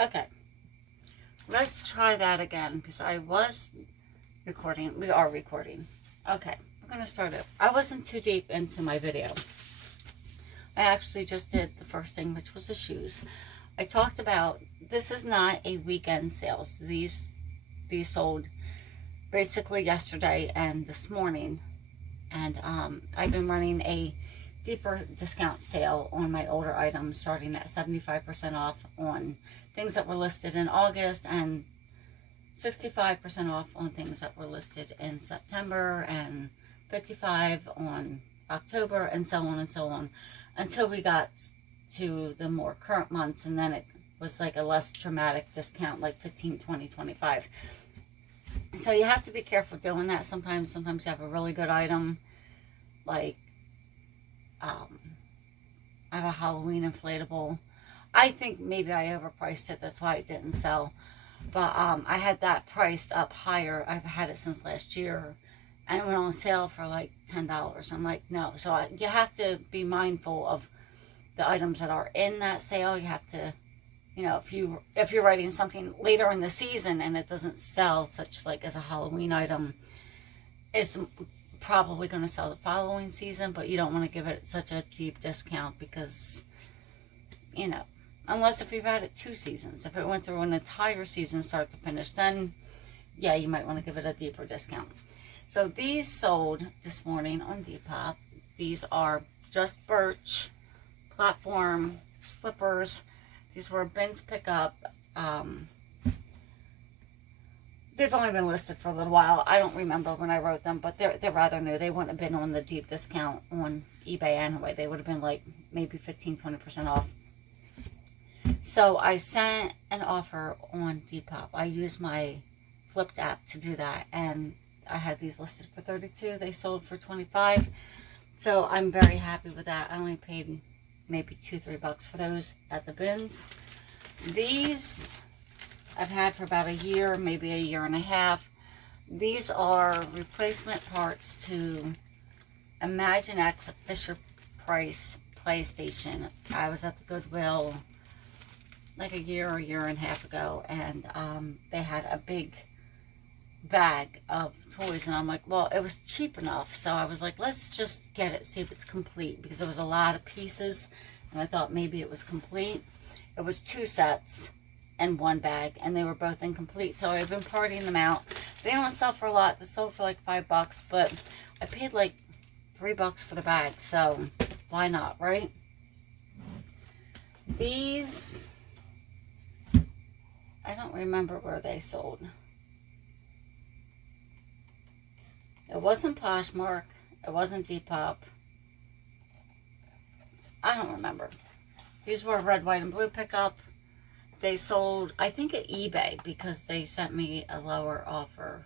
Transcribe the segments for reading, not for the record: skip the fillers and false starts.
Okay, let's try that again because I was recording. We are recording. Okay, we're going to start it. I wasn't too deep into my video. I actually just did the first thing, which was the shoes. I talked about, this is not a weekend sales. These sold basically yesterday and this morning. And I've been running a deeper discount sale on my older items, starting at 75% off on things that were listed in August and 65% off on things that were listed in September and 55% on October, and so on until we got to the more current months, and then it was like a less dramatic discount, like 15, 20, 25. So you have to be careful doing that. Sometimes you have a really good item, like I have a Halloween inflatable. I think maybe I overpriced it, that's why it didn't sell. But I had that priced up higher. I've had it since last year, and it went on sale for like $10. I'm like, no. So you have to be mindful of the items that are in that sale. You have to, you know, if you're writing something later in the season and it doesn't sell, such like as a Halloween item, it's probably going to sell the following season, but you don't want to give it such a deep discount because, you know, unless if you've had it 2 seasons. If it went through an entire season start to finish, then yeah, you might want to give it a deeper discount. So these sold this morning on Depop. These are just birch platform slippers. These were bins pickup. They've only been listed for a little while. I don't remember when I wrote them, but they're rather new. They wouldn't have been on the deep discount on eBay anyway. They would have been like maybe 15-20% off. So I sent an offer on Depop. I used my flipped app to do that, and I had these listed for $32. They sold for $25. So I'm very happy with that. I only paid maybe $2-3 for those at the bins. These I've had for about a year, maybe a year and a half. These are replacement parts to Imaginext Fisher Price PlayStation. I was at the Goodwill like a year and a half ago, and they had a big bag of toys, and I'm like, well, it was cheap enough, so I was like, let's just get it, see if it's complete, because there was a lot of pieces, and I thought maybe it was complete. It was 2 sets and 1 bag, and they were both incomplete, so I've been partying them out. They don't sell for a lot. They sold for like $5, but I paid like $3 for the bag, so why not, right? These, I don't remember where they sold. It wasn't Poshmark. It wasn't Depop. I don't remember. These were red, white, and blue pickup. They sold, I think, at eBay because they sent me a lower offer.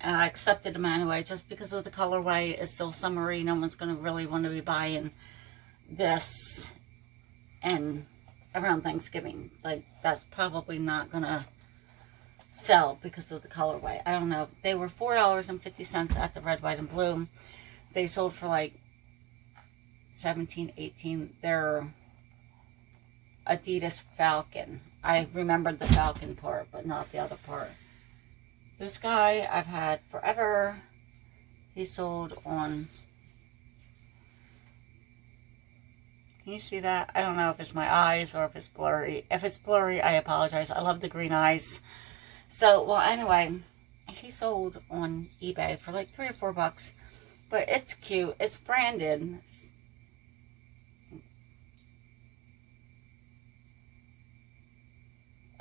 And I accepted them anyway just because of the colorway. It's still summery. No one's going to really want to be buying this and around Thanksgiving. Like, that's probably not going to sell because of the colorway. I don't know. They were $4.50 at the red, white, and blue. They sold for like $17, $18. They're Adidas Falcon. I remembered the Falcon part, but not the other part. This guy I've had forever. He sold on, can you see that? I don't know if it's my eyes or if it's blurry. If it's blurry, I apologize. I love the green eyes. So, well, anyway, he sold on eBay for like $3 or $4, but it's cute. It's branded.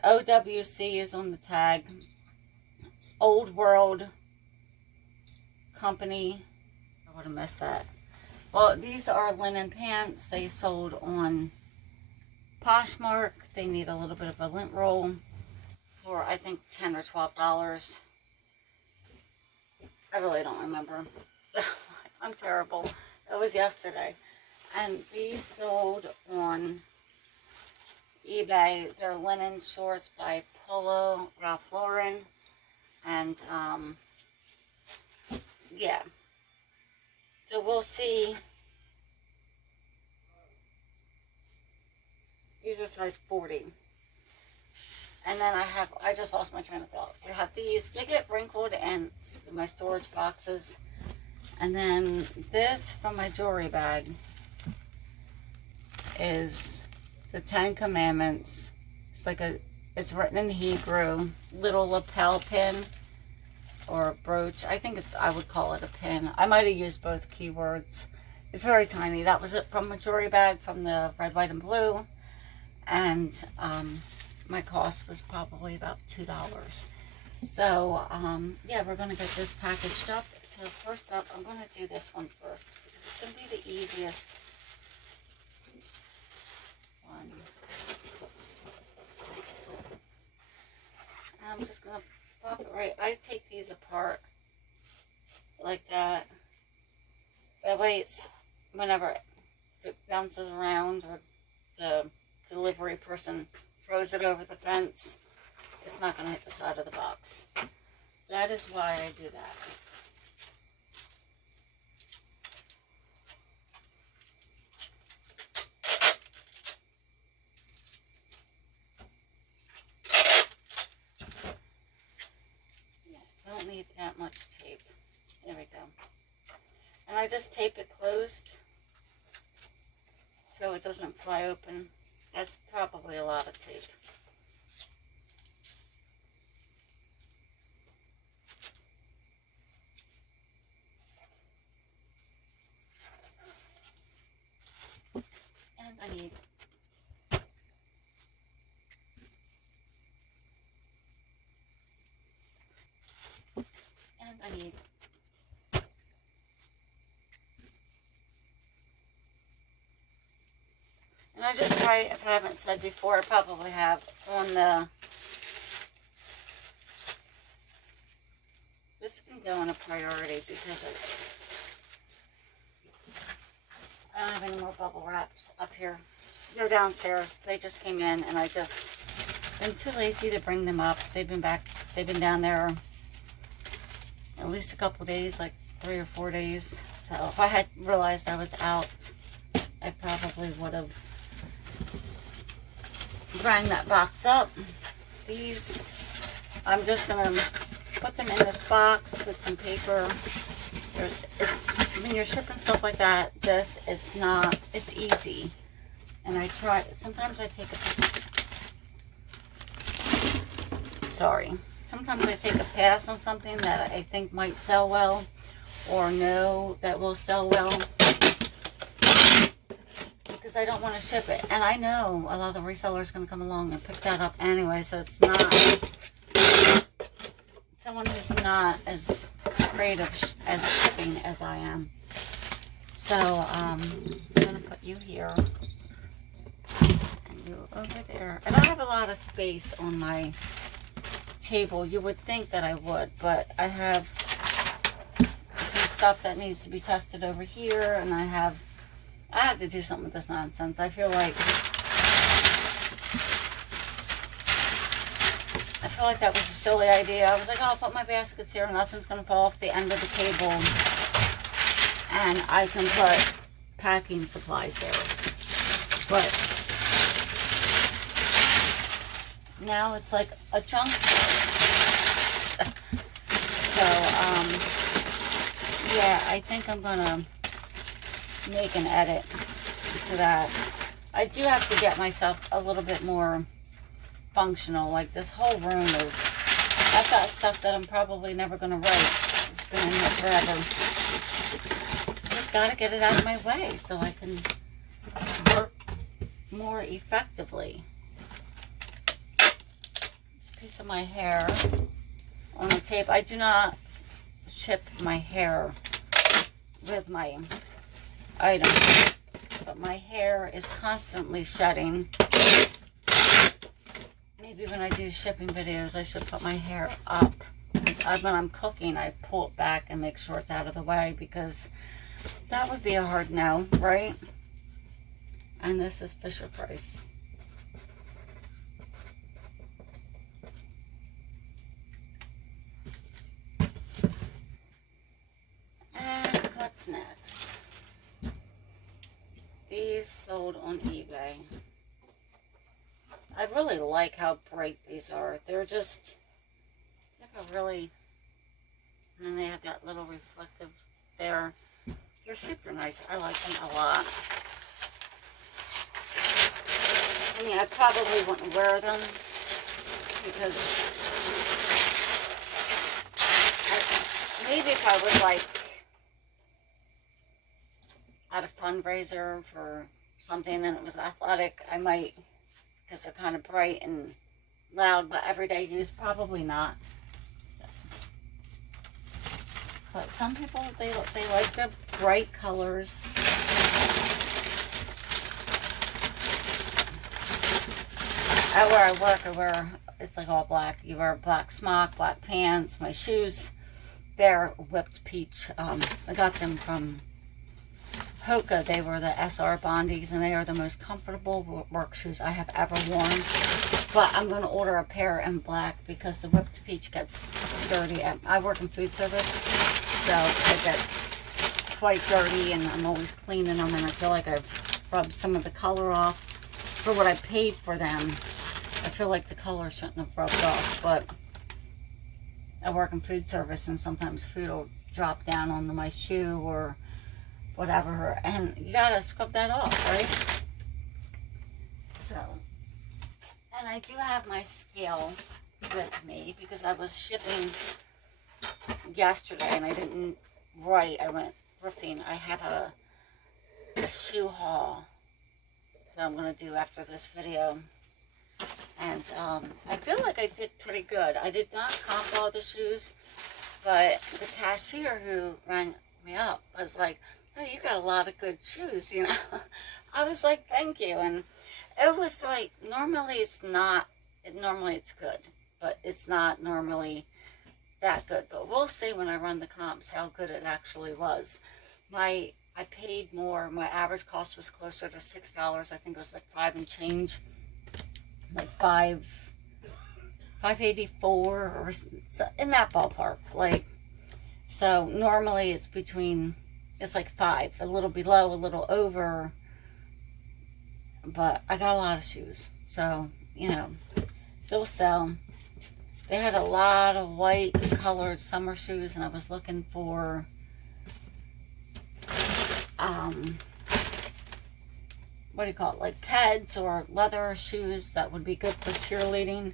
OWC is on the tag. Old World Company. I would have missed that. Well, these are linen pants. They sold on Poshmark. They need a little bit of a lint roll for, I think, $10 or $12. I really don't remember. So, I'm terrible. It was yesterday. And these sold on eBay. They're linen shorts by Polo Ralph Lauren. And, yeah. So we'll see. These are size 40. And then I just lost my train of thought. We have these, they get wrinkled in my storage boxes. And then this from my jewelry bag is the 10 Commandments. It's written in Hebrew, little lapel pin or brooch. I would call it a pin. I might have used both keywords. It's very tiny. That was it from a jewelry bag from the red, white, and blue. And my cost was probably about $2. So, yeah, we're going to get this packaged up. So first up, I'm going to do this one first because it's going to be the easiest one. And I'm just going to pop it right. I take these apart like that. That way it's, whenever it bounces around or the delivery person throws it over the fence, it's not going to hit the side of the box. That is why I do that. I don't need that much tape. There we go. And I just tape it closed so it doesn't fly open. That's probably a lot of tape. And I need and I just try, if I haven't said before, I probably have on the, this can go in a priority because it's, I don't have any more bubble wraps up here. They're downstairs. They just came in and I just been too lazy to bring them up. They've been down there at least a couple days, like 3 or 4 days. So if I had realized I was out, I probably would have rang that box up. These, I'm just gonna put them in this box with some paper. When you're shipping stuff like that, it's easy. And I try, sometimes I take sometimes I take a pass on something that I think might sell well or know that will sell well because I don't want to ship it. And I know a lot of the resellers going to come along and pick that up anyway, so it's not someone who's not as creative as shipping as I am. So I'm going to put you here and you over there. And I have a lot of space on my table. You would think that I would, but I have some stuff that needs to be tested over here, and I have to do something with this nonsense. I feel like that was a silly idea. I was like, oh, I'll put my baskets here, nothing's gonna fall off the end of the table, and I can put packing supplies there. But now it's like a junk drawer. So, yeah, I think I'm gonna make an edit to that. I do have to get myself a little bit more functional. Like, this whole room is, I've got stuff that I'm probably never gonna write. It's been in here forever. Just gotta get it out of my way so I can work more effectively. Piece of my hair on the tape. I do not ship my hair with my items, but my hair is constantly shedding. Maybe when I do shipping videos, I should put my hair up. When I'm cooking, I pull it back and make sure it's out of the way because that would be a hard no, right? And this is Fisher Price. What's next? These sold on eBay. I really like how bright these are. They're just, they have a really, and then they have that little reflective there. They're super nice. I like them a lot. I mean, I probably wouldn't wear them because maybe if I was like at a fundraiser for something and it was athletic, I might, because they're kind of bright and loud, but everyday use, probably not. But some people, they like the bright colors. Where I work, it's like all black. You wear a black smock, black pants. My shoes, they're whipped peach. I got them from Hoka. They were the SR Bondies, and they are the most comfortable work shoes I have ever worn. But I'm going to order a pair in black because the whipped peach gets dirty. I work in food service, so it gets quite dirty, and I'm always cleaning them, and I feel like I've rubbed some of the color off. For what I paid for them, I feel like the color shouldn't have rubbed off, but I work in food service, and sometimes food will drop down onto my shoe or whatever, and you gotta scrub that off, right? So, and I do have my scale with me because I was shipping yesterday and I didn't write. I went thrifting. I have a shoe haul that I'm gonna do after this video, and I feel like I did pretty good. I did not comp all the shoes, but the cashier who rang me up was like, "Oh, you got a lot of good shoes," you know. I was like, "Thank you," and it was like, normally it's not. Normally it's good, but it's not normally that good. But we'll see when I run the comps how good it actually was. I paid more. My average cost was closer to $6. I think it was like $5 and change, like $5.84 or in that ballpark. Like, so normally it's between, it's like $5, a little below, a little over. But I got a lot of shoes, so you know, they'll sell. They had a lot of white colored summer shoes, and I was looking for what do you call it, like Keds or leather shoes that would be good for cheerleading,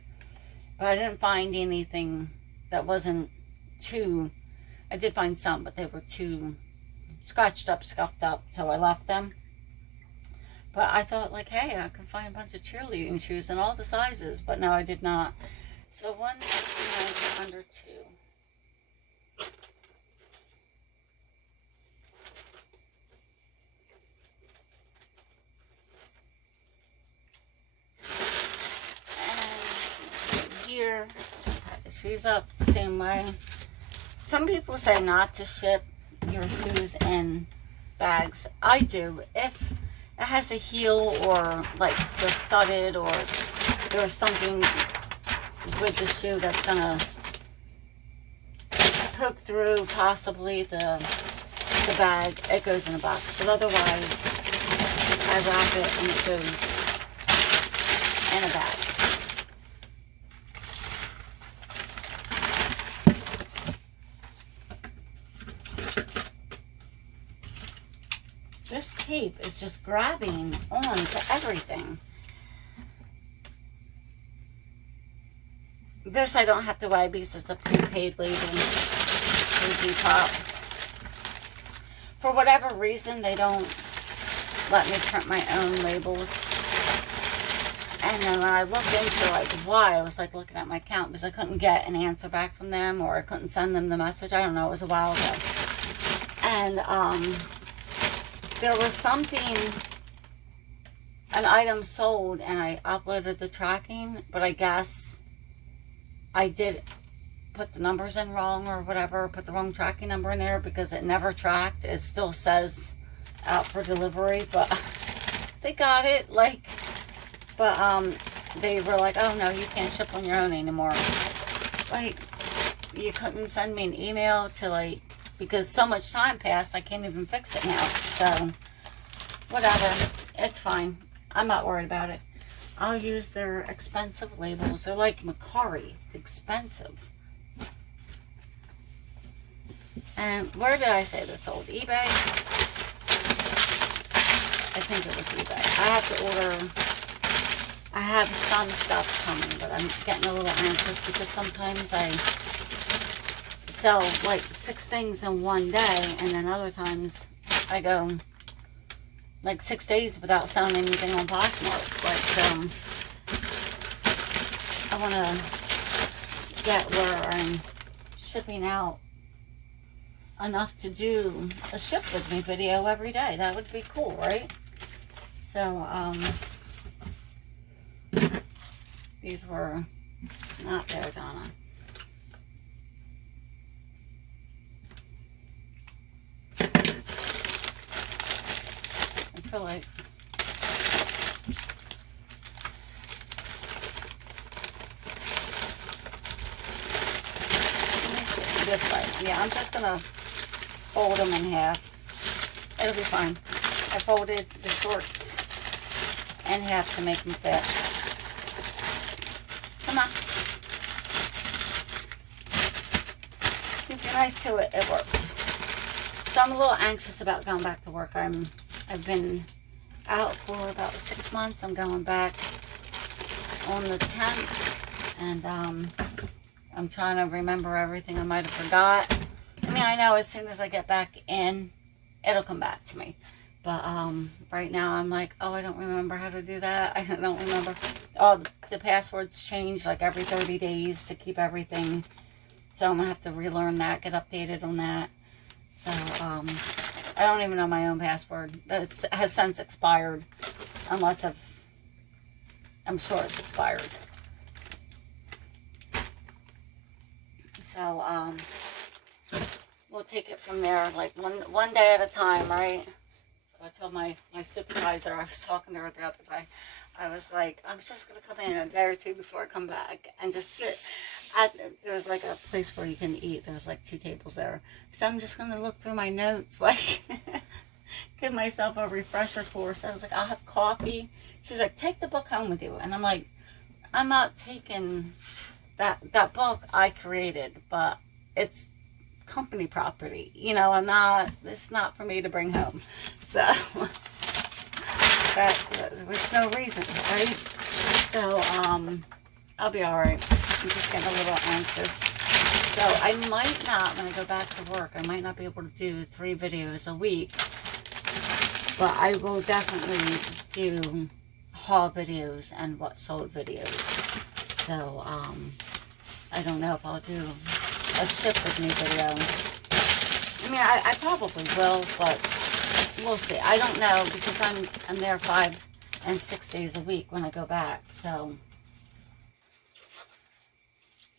but I didn't find anything that wasn't too, I did find some, but they were too scratched up, scuffed up, so I left them. But I thought, like, hey, I can find a bunch of cheerleading shoes in all the sizes, but no, I did not. So $169 under $2. Here, she's up the same way. Some people say not to ship your shoes in bags. I do. If it has a heel, or like they're studded, or there's something with the shoe that's gonna poke through possibly the bag, it goes in a box. But otherwise, I wrap it and it goes in a bag. This tape is just grabbing on to everything. This I don't have to buy because it's a prepaid label through Depop. For whatever reason, they don't let me print my own labels. And then when I looked into like why, I was like looking at my account because I couldn't get an answer back from them, or I couldn't send them the message. I don't know, it was a while ago. And there was something, an item sold, and I uploaded the tracking, but I guess I did put the numbers in wrong or whatever, put the wrong tracking number in there because it never tracked. It still says out for delivery, but they got it, like, but they were like, oh no, you can't ship on your own anymore. Like, you couldn't send me an email to, like, because so much time passed, I can't even fix it now. So, whatever. It's fine. I'm not worried about it. I'll use their expensive labels. They're like Mercari, expensive. And where did I say this sold? eBay? I think it was eBay. I have to order. I have some stuff coming, but I'm getting a little anxious because sometimes I sell like 6 things in one day, and then other times I go like 6 days without selling anything on Poshmark. But I want to get where I'm shipping out enough to do a ship with me video every day. That would be cool, right? So these were not there, Donna. I feel like this way. Yeah, I'm just gonna fold them in half. It'll be fine. I folded the shorts in half to make them fit. Come on. If you're nice to it, it works. So I'm a little anxious about going back to work. I've been out for about 6 months. I'm going back on the 10th, and I'm trying to remember everything I might have forgot. I mean, I know as soon as I get back in, it'll come back to me. But right now I'm like, oh, I don't remember how to do that. I don't remember. Oh, the passwords change like every 30 days to keep everything. So I'm going to have to relearn that, get updated on that. So I don't even know my own password. It has since expired. Unless I'm sure it's expired. So we'll take it from there, like one day at a time, right? So I told my supervisor, I was talking to her the other day, I was like, I'm just going to come in a day or two before I come back and just sit. There's like a place where you can eat. There's like 2 tables there. So I'm just going to look through my notes, like give myself a refresher course. I was like, I'll have coffee. She's like, take the book home with you. And I'm like, I'm not taking that book I created, but it's company property. You know, it's not for me to bring home. So there's no reason, right? So I'll be all right. I'm just getting a little anxious. So I might not, when I go back to work, I might not be able to do 3 videos a week, but I will definitely do haul videos and what sold videos. So I don't know if I'll do a ship with me video. I mean, I probably will, but we'll see. I don't know, because I'm there 5 and 6 days a week when I go back. So,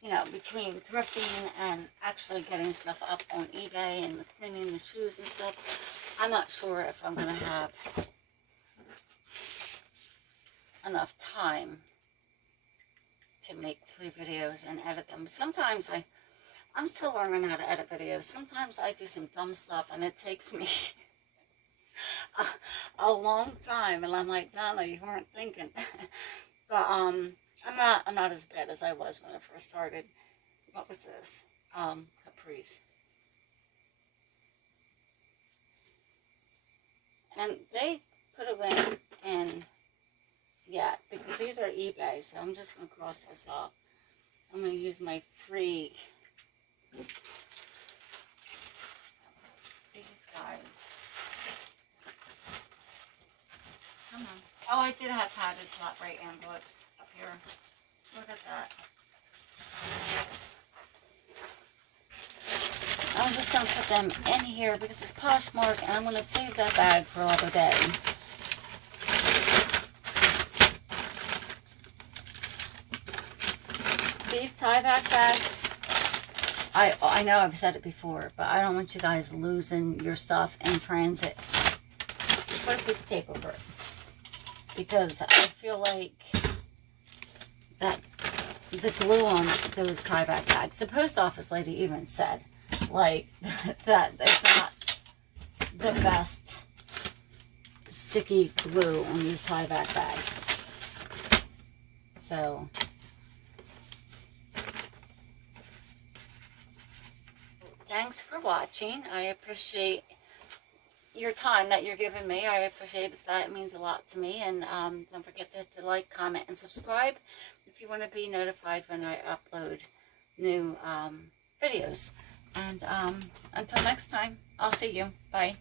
you know, between thrifting and actually getting stuff up on eBay and cleaning the shoes and stuff, I'm not sure if I'm going to have enough time to make 3 videos and edit them. Sometimes I'm still learning how to edit videos. Sometimes I do some dumb stuff and it takes me a long time, and I'm like, Donna, you weren't thinking. But I'm not as bad as I was when I first started. What was this? Caprice. And they put it in yet, because these are eBay, so I'm just going to cross this off. I'm going to use my free, these guys. Come on. Oh, I did have padded flat rate envelopes up here. Look at that. I'm just going to put them in here because it's Poshmark, and I'm going to save that bag for another day. These tie-back bags, I know I've said it before, but I don't want you guys losing your stuff in transit. Put a piece of tape over it, because I feel like that the glue on those tie-back bags, the post office lady even said, like, that it's not the best sticky glue on these tie-back bags. So thanks for watching. I appreciate your time that you're giving me. I appreciate it. That means a lot to me. And don't forget to like, comment, and subscribe if you want to be notified when I upload new videos. And until next time, I'll see you. Bye.